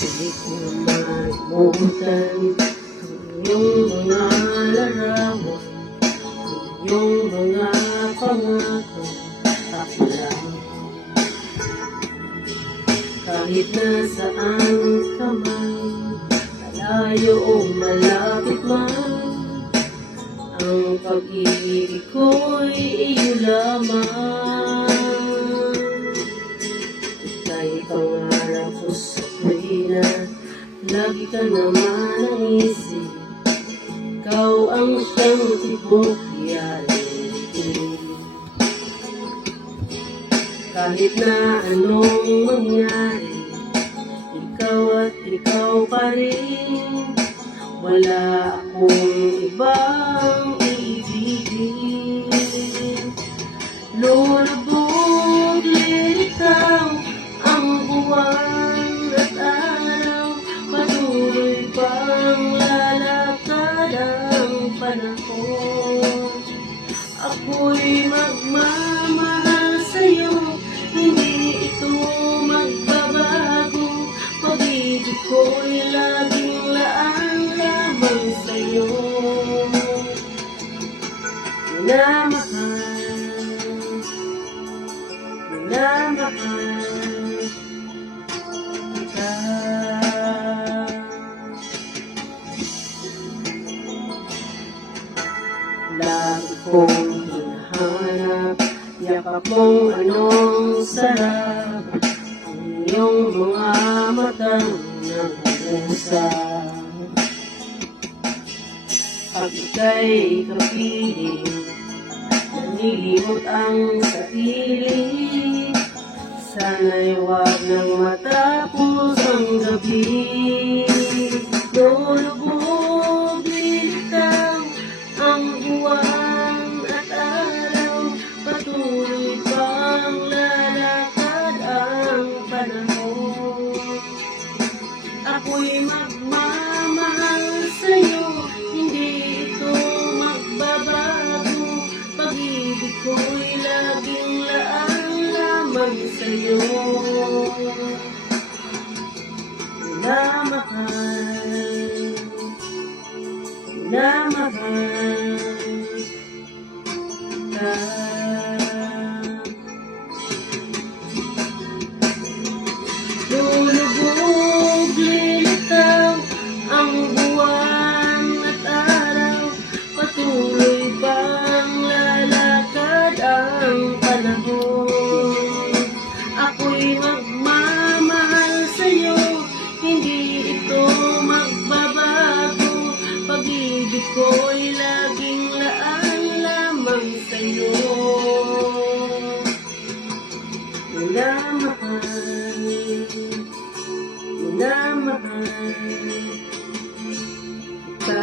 Pilit na malimutan ang iyong mga larawan, ang iyong mga pangako. Ako lang, kahit nasaan ka man, malayo o malapit man, ang pag-ibig ko'y iyo lamang. Ika'y pangarap ko sa tuwina, lagi ka naman ang isip. Ikaw ang siyang tibok reality. Kahit na anong mangyari, ikaw at ikaw pa rin. Wala akong ibang iibigin. Lulubog, lilitaw ang buwan at araw, patuloy pang lalakad ang panahon. Ako'y magmamahal sa'yo, hindi ito magbabago. Pag-ibig ko'y laging laan lamang sa'yo. Minamahal kita. Lagi kong hinahanap yakap mong anong sarap, ang iyong mga matang nag-uusap. Pag ika'y kapiling, nanilimot ang sarili. Sana'y wag nang matapos ang gabi. Lulubog, lilitaw ang buwan at araw, patuloy pang lalakad ang panahon. Ako'y magmamahal sa'yo, hindi ito magbabago. Pag-ibig ko'y laging laan lamang sa'yo. Minamahal ka. Lulubog, lilitaw ang buwan at araw, patuloy pang lalakad ang panahon. Ako'y magmamahal sa'yo, hindi ito magbabago. Pag-ibig ko'y laging laan lamang sa'yo. Minamahal, minamahal kita.